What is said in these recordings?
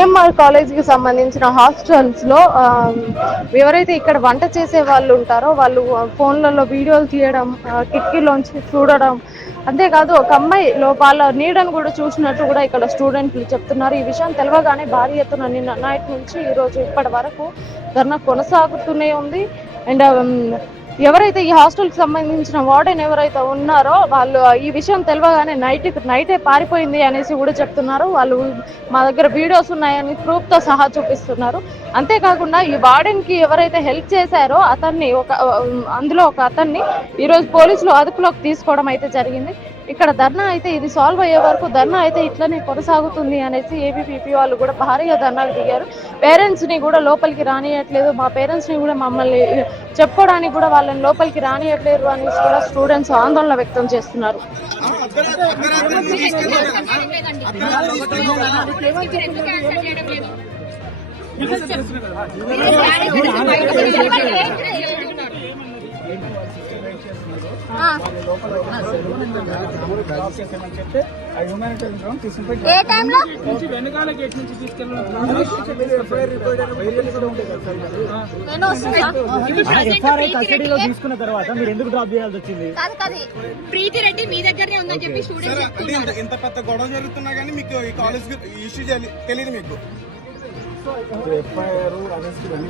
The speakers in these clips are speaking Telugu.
సిఎంఆర్ కాలేజీకి సంబంధించిన హాస్టల్స్లో ఎవరైతే ఇక్కడ వంట చేసే వాళ్ళు ఉంటారో వాళ్ళు ఫోన్లలో వీడియోలు తీయడం, కిటికీలోంచి చూడడం, అంతేకాదు ఒక అమ్మాయి వాళ్ళ నీడను కూడా చూసినట్టు కూడా ఇక్కడ స్టూడెంట్లు చెప్తున్నారు. ఈ విషయం తెలవగానే భారీ ఎత్తున నిన్న నైట్ నుంచి ఈరోజు ఇప్పటి వరకు ధర్నా కొనసాగుతూనే ఉంది. అండ్ ఎవరైతే ఈ హాస్టల్కి సంబంధించిన వార్డెన్ ఎవరైతే ఉన్నారో వాళ్ళు ఈ విషయం తెలియగానే నైటే పారిపోయింది అనేసి కూడా చెప్తున్నారు. వాళ్ళు మా దగ్గర వీడియోస్ ఉన్నాయని ప్రూఫ్తో సహా చూపిస్తున్నారు. అంతేకాకుండా ఈ వార్డెన్కి ఎవరైతే హెల్ప్ చేశారో అందులో ఒక అతన్ని ఈరోజు పోలీసులు అదుపులోకి తీసుకోవడం అయితే జరిగింది. ఇక్కడ ధర్నా అయితే ఇది సాల్వ్ అయ్యే వరకు ధర్నా అయితే ఇట్లనే కొనసాగుతుంది అనేసి ఏబీపీపీ వాళ్ళు కూడా భారీగా ధర్నాకు దిగారు. పేరెంట్స్ని కూడా లోపలికి రానియట్లేదు, మా పేరెంట్స్ని కూడా మమ్మల్ని చెప్పుకోవడానికి కూడా వాళ్ళని లోపలికి రానియట్లేదు అనేసి కూడా స్టూడెంట్స్ ఆందోళన వ్యక్తం చేస్తున్నారు. తీసుకున్న తర్వాత మీరు ఎందుకు డ్రాప్ చేయాల్సి వచ్చింది? ప్రీతి రెడ్డి మీ దగ్గరనే ఉందని చెప్పి స్టూడెంట్స్ ఇంత పెద్ద గొడవ జరుగుతున్నా కానీ మీకు ఈ కాలేజ్ ఇష్యూ తెలియదు మీకు. ఎఫ్ఐఆర్ అరెస్ట్ ఇవన్నీ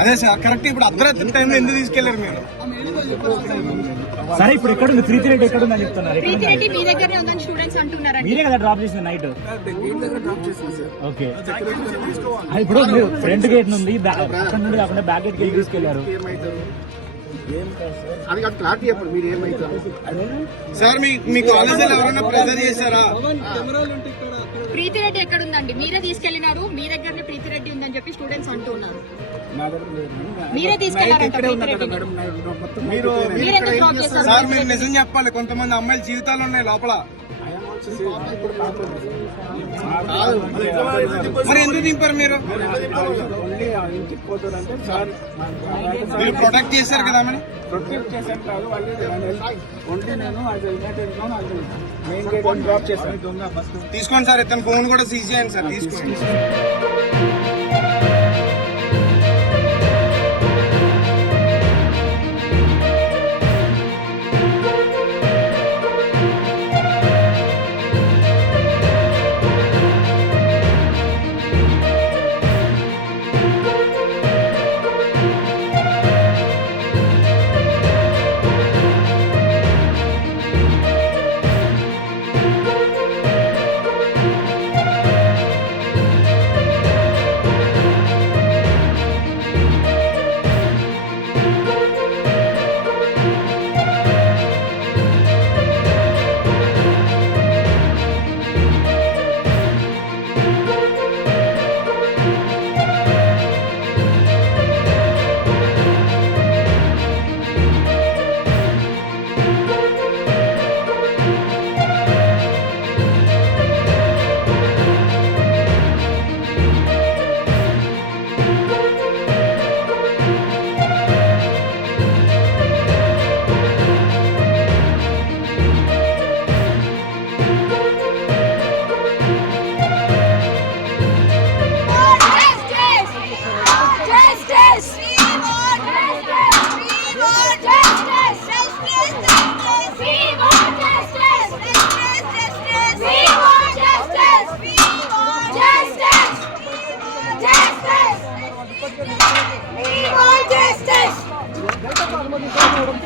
అదే సార్ కరెక్ట్. ఇప్పుడు అర్ధరాత్రి టైంలో ఎందుకు తీసుకెళ్లారు మీరు? సరే ఇప్పుడు ఎక్కడ ఉంది ప్రీతి రెడ్డి? ఎక్కడ ఉందని చెప్తున్నారు? ప్రీతి రెడ్డి మీ దగ్గరనే ఉందని స్టూడెంట్స్ అంటున్నారు. మీరే కదా డ్రాప్ చేసిన నైట్? డ్రాప్ చేసిన సార్. ఓకే, ఇప్పుడు మీరు ఫ్రంట్ గేట్ నుండి అక్కడ నుండి కాకుండా బ్యాక్ గేట్ కి తీసుకెళ్లారు. అది కాదు క్లారిటీ చెప్పండి, మీరు ఏమైతారు సార్? మీ కాలేజీలో ఎవరైనా ప్రెజర్ చేశారా? ప్రీతి రెడ్డి ఎక్కడ ఉందండి? మీరే తీసుకెళ్లినారు, మీ దగ్గరనే ప్రీతి రెడ్డి ఉందని చెప్పి స్టూడెంట్స్ అంటున్నారు. మీరే తీసుకెళ్లారంట సార్. మీరు నిజం చెప్పాలి, కొంతమంది అమ్మాయిల జీవితాలు ఉన్నాయి లోపల. మరి ఎందుకు దింపారు మీరు? మీరు ప్రొటెక్ట్ చేశారు కదా? మరి ప్రొటెక్ట్ చేశాను కాదు, ఓన్లీ నేను మెయిన్ గేట్ డ్రాప్ చేశాను. తీసుకోండి సార్, ఇతను ఫోన్ కూడా సీజ్ చేయండి సార్. తీసుకోండి.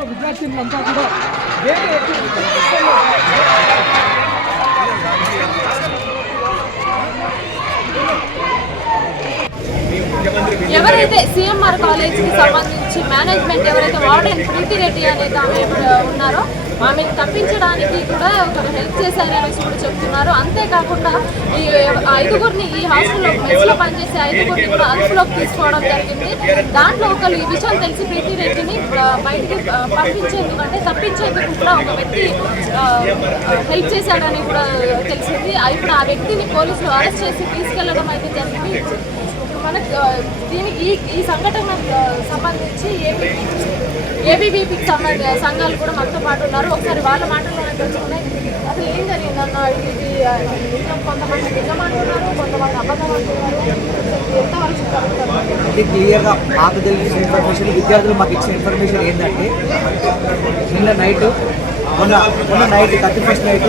విద్యార్థులంతా కూడా ఎవరైతే సిఎంఆర్ కాలేజీకి సంబంధించి మేనేజ్మెంట్ ఎవరైతే వార్డెన్ ప్రీతి రెడ్డి అనేది ఆమె ఉన్నారో ఆమెను తప్పించడానికి కూడా ఒక హెల్ప్ చేశారనేసి కూడా చెప్తున్నారు. అంతేకాకుండా ఈ ఐదుగురిని ఈ హాస్టల్లో మెస్లో పనిచేసే ఐదుగురిని కూడా అదుపులోకి తీసుకోవడం జరిగింది. దాంట్లో ఒకరు ఈ విషయం తెలిసి ప్రీతి రెడ్డిని బయటికి పంపించేందుకు అంటే తప్పించేందుకు కూడా ఒక వ్యక్తి హెల్ప్ చేశాడని కూడా తెలిసింది. ఇప్పుడు ఆ వ్యక్తిని పోలీసులు అరెస్ట్ చేసి తీసుకెళ్లడం అయితే జరిగింది. మనకు దీనికి ఈ సంఘటనకు సంబంధించి ఏబీవీపీకి సంఘాలు కూడా మనతో పాటు ఉన్నారు. ఒకసారి వాళ్ళ మాటల్లోనే తెలుసుకున్నాయి. అసలు ఏం జరిగిందన్న ఇది నిజం, కొంతమంది నిజం అంటున్నారు, కొంతమంది అబద్ధం అంటున్నారు. ఎంతవరకు కరెక్ట్ అన్నమాట? ఇది క్లియర్గా మాకు తెలిసిన ఇన్ఫర్మేషన్, విద్యార్థులు మాకు ఇచ్చిన ఇన్ఫర్మేషన్ ఏంటంటే నిన్న నైట్ మొన్న నైట్ 31st నైట్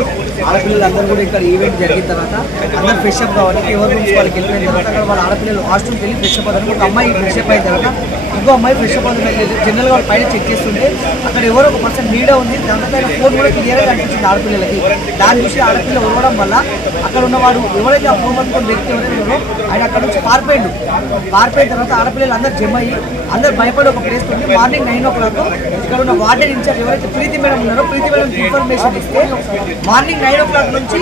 ఆడపిల్లలందరూ కూడా ఇక్కడ ఈవెంట్ జరిగిన తర్వాత అందరూ ఫ్రెష్ అప్ కావడానికి ఎవరి రూమ్స్ వాళ్ళకి వెళ్ళిన తర్వాత అక్కడ వాళ్ళ ఆడపిల్లలు హాస్టల్కి వెళ్ళి ఫ్రెష్ అప్ అవుతారు. ఒక అమ్మాయి ఫ్రెష్ అప్ అయిన తర్వాత ఇంకో అమ్మాయి ఫ్రెష్ అప్ అవుతుంది. జనరల్గా వాళ్ళు పైన చెక్ చేస్తుంటే అక్కడ ఎవరో ఒక పర్సన్ నీడ ఉంది, దాంతో ఆయన ఫోన్ కూడా క్లియర్గా కనిపించింది ఆడపిల్లలకి. దాన్ని చూసి ఆడపిల్ల ఉరవడం వల్ల అక్కడ ఉన్నవాడు ఎవరైతే ఆ ఫోన్ పట్టుకొని వ్యక్తి ఎవరైతే ఉన్నారో ఆయన అక్కడ నుంచి పారిపోయిన తర్వాత ఆడపిల్లలు అందరూ జమ అయ్యి అందరూ భయపడి ఒక ప్లేస్ ఉంది. మార్నింగ్ 9 o'clock ఇక్కడ ఉన్న వార్డెన్ ఇన్ఛార్జ్ ఎవరైతే ప్రీతి మేడం ఉన్నారో ప్రీతి మేడం ఇన్ఫర్మేషన్ ఇస్తే మార్నింగ్ 9 o'clock నుంచి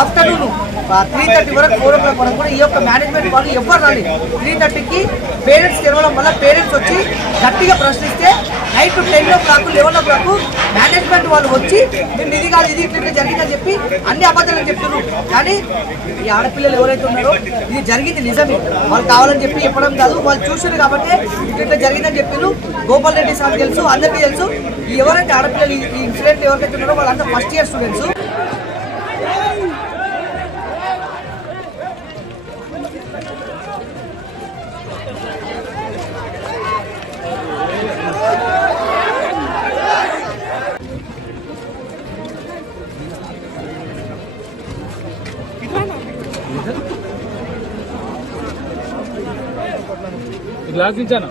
ఆఫ్టర్నూన్ 3:30 వరకు 4 o'clock వరకు కూడా ఈ యొక్క మేనేజ్మెంట్ వాళ్ళు ఎవ్వరు రాలేదు. 3:30కి పేరెంట్స్ తెరవడం వల్ల పేరెంట్స్ వచ్చి గట్టిగా ప్రశ్నిస్తే నైట్ 10 o'clock 11 o'clock మేనేజ్మెంట్ వాళ్ళు వచ్చి మేము ఇది కాదు ఇది ఇట్లా జరిగిందని చెప్పి అన్ని అబద్ధాలు చెప్తున్నారు. కానీ ఈ ఆడపిల్లలు ఎవరైతే ఉన్నారో ఇది జరిగింది నిజమే, వాళ్ళు కావాలని చెప్పి చెప్పడం కాదు, వాళ్ళు చూసారు కాబట్టి ఇట్లా జరిగిందని చెప్పారు. గోపాల్ రెడ్డి సార్ తెలుసు, అందరికీ తెలుసు. ఎవరైతే ఆడపిల్లలు ఈ ఇన్సిడెంట్ ఎవరైతే ఉన్నారో వాళ్ళంతా ఫస్ట్ ఇయర్ స్టూడెంట్స్. గ్లాస్ ఇచ్చాను.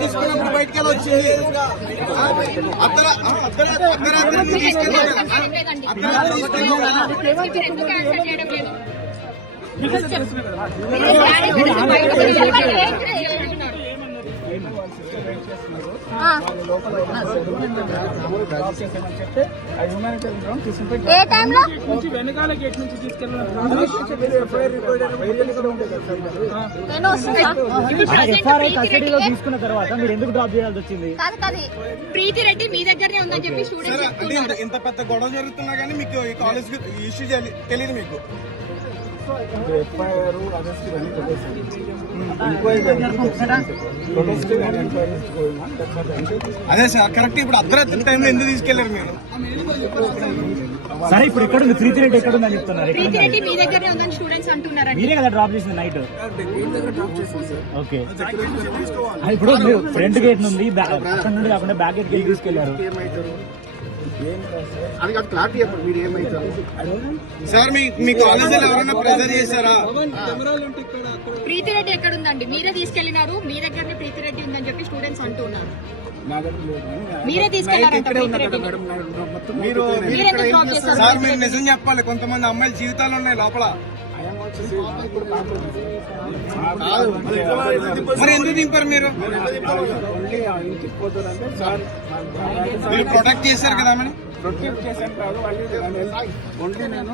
తీసుకున్నప్పుడు బయటకు వెళ్ళి వచ్చింది అర్ధరాత్రి తీసుకెళ్ళారు. ఎందుకు ఆన్సర్ చేయడం లేదు? ఏ టైంలో వెనకాల గేట్ నుంచి తీసుకెళ్ళిన కస్టడీలో తీసుకున్న తర్వాత మీరు ఎందుకు డ్రాప్ చేయాల్సి వచ్చింది? ప్రీతి రెడ్డి మీ దగ్గరనే ఉందని చెప్పి స్టూడెంట్స్ ఇంత పెద్ద గొడవ జరుగుతున్నా కానీ మీకు ఈ కాలేజ్ ఇష్యూ తెలియదు మీకు. ఎఫ్ఐఆర్ అరెస్ట్ ఇవన్నీ పెట్టేసారు. ఎంక్వైరీ అదే సార్ కరెక్ట్. ఇప్పుడు అర్ధరాత్రి టైంలో ఎందుకు తీసుకెళ్లారు మీరు? సరే ఇప్పుడు ఇక్కడ ఉంది ప్రీతి రెడ్డి ఎక్కడ ఉందని చెప్తున్నారు. ప్రీతి రెడ్డి మీ దగ్గరనే ఉందని స్టూడెంట్స్ అంటున్నారండి. మీరే కదా డ్రాప్ చేసింది నైట్? డ్రాప్ చేసింది సార్. ఓకే, ఇప్పుడు మీరు ఫ్రంట్ గేట్ నుండి అక్కడ నుండి కాకుండా బ్యాక్ గేట్ వెళ్ళి తీసుకెళ్లారు. ఏమవుతారు అది కాదు, క్లారిటీ చెప్పండి. మీరు ఏమవుతారు సార్? మీ కాలేజీలో ఎవరైనా ప్రెజర్ చేశారా? ప్రీతి రెడ్డి ఎక్కడ ఉందండి? మీరే తీసుకెళ్లినారు, మీ దగ్గరనే ప్రీతి రెడ్డి ఉందని చెప్పి స్టూడెంట్స్ అంటున్నారు. మీరే తీసుకెళ్లారంట ప్రీతి రెడ్డి. మీరు మీరెందుకు డ్రాప్ చేశారు? సార్ మీరు నిజం చెప్పాలి. కొంతమంది అమ్మాయిల జీవితాలు ఉన్నాయి లోపల. మరి ఎందుకు దింపారు మీరు? మీరు ప్రొటెక్ట్ చేశారు కదా? ప్రొటెక్ట్ చేశాను కాదు, వాళ్ళు ఓన్లీ నేను